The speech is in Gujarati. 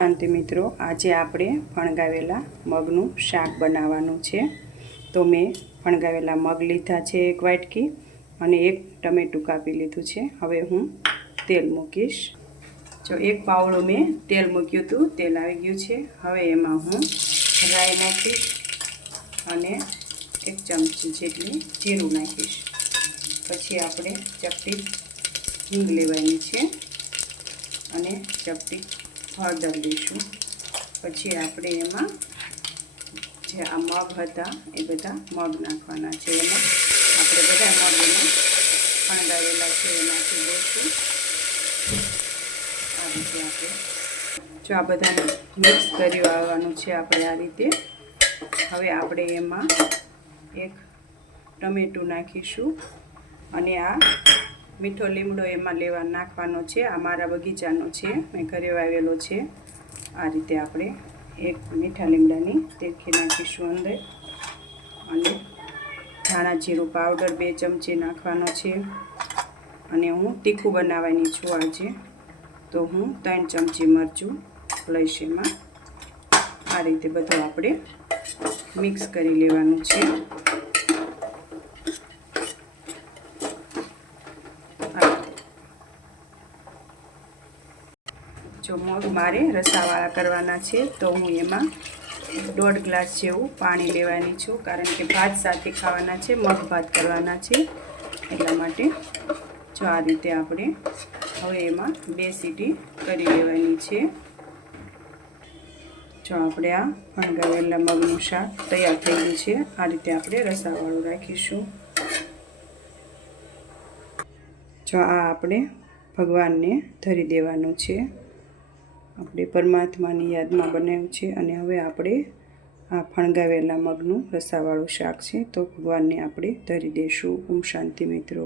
શાંતિ મિત્રો, આજે આપણે ફણગાવેલા મગનું શાક બનાવવાનું છે। તો મેં ફણગાવેલા મગ લીધા છે 1 વાટકી અને 1 ટમેટું કાપી લીધું છે। હવે હું તેલ મૂકીશ। જો 1 પાવડું મેં તેલ મૂક્યું હતું, તેલ આવી ગયું છે। હવે એમાં હું રાઈ નાખીશ અને 1 ચમચી જેટલી જીરું નાખીશ। પછી આપણે ચપટી હિંગ લેવાની છે અને ચપટી હળદર લઈશું। પછી આપણે એમાં જે આ મગ હતા એ બધા મગ નાખવાના છે। એમાં આપણે બધા મગને ફણગાવેલા છે એ નાખી દઈશું। આ રીતે આપણે જો આ બધાને મિક્સ કરી આવવાનું છે આપણે આ રીતે। હવે આપણે એમાં 1 ટમેટું નાખીશું અને આ મીઠો લીમડો એમાં નાખવાનો છે। આ મારા બગીચાનો છે, મેં ઘરે વાવેલો છે। આ રીતે આપણે 1 મીઠા લીમડાની તીખી નાખીશું અંદર અને ધાણા જીરું પાવડર 2 ચમચી નાખવાનો છે। અને હું તીખું બનાવવાની છું આજે, તો હું 3 ચમચી મરચું લઈશ એમાં। આ રીતે બધું આપણે મિક્સ કરી લેવાનું છે। જો મગ મારે રસાવાળા કરવાના છે તો હું એમાં 1.5 ગ્લાસ જેવું પાણી લેવાની છું, કારણ કે ભાત સાથે ખાવાના છે, મગ ભાત કરવાના છે એટલા માટે। જો આ રીતે આપણે હવે એમાં 2 સીટી કરી લેવાની છે। જો આપણે આ ફણગાવેલા મગનું શાક તૈયાર થઈ ગયું છે। આ રીતે આપણે રસાવાળું રાખીશું। જો આ આપણે ભગવાનને ધરી દેવાનું છે। આપણે પરમાત્માની યાદમાં બનાવ્યું છે અને હવે આપણે આ ફણગાવેલા મગનું રસાવાળું શાક છે તો ભગવાનને આપણે ધરી દઈશું। ઓમ શાંતિ મિત્રો।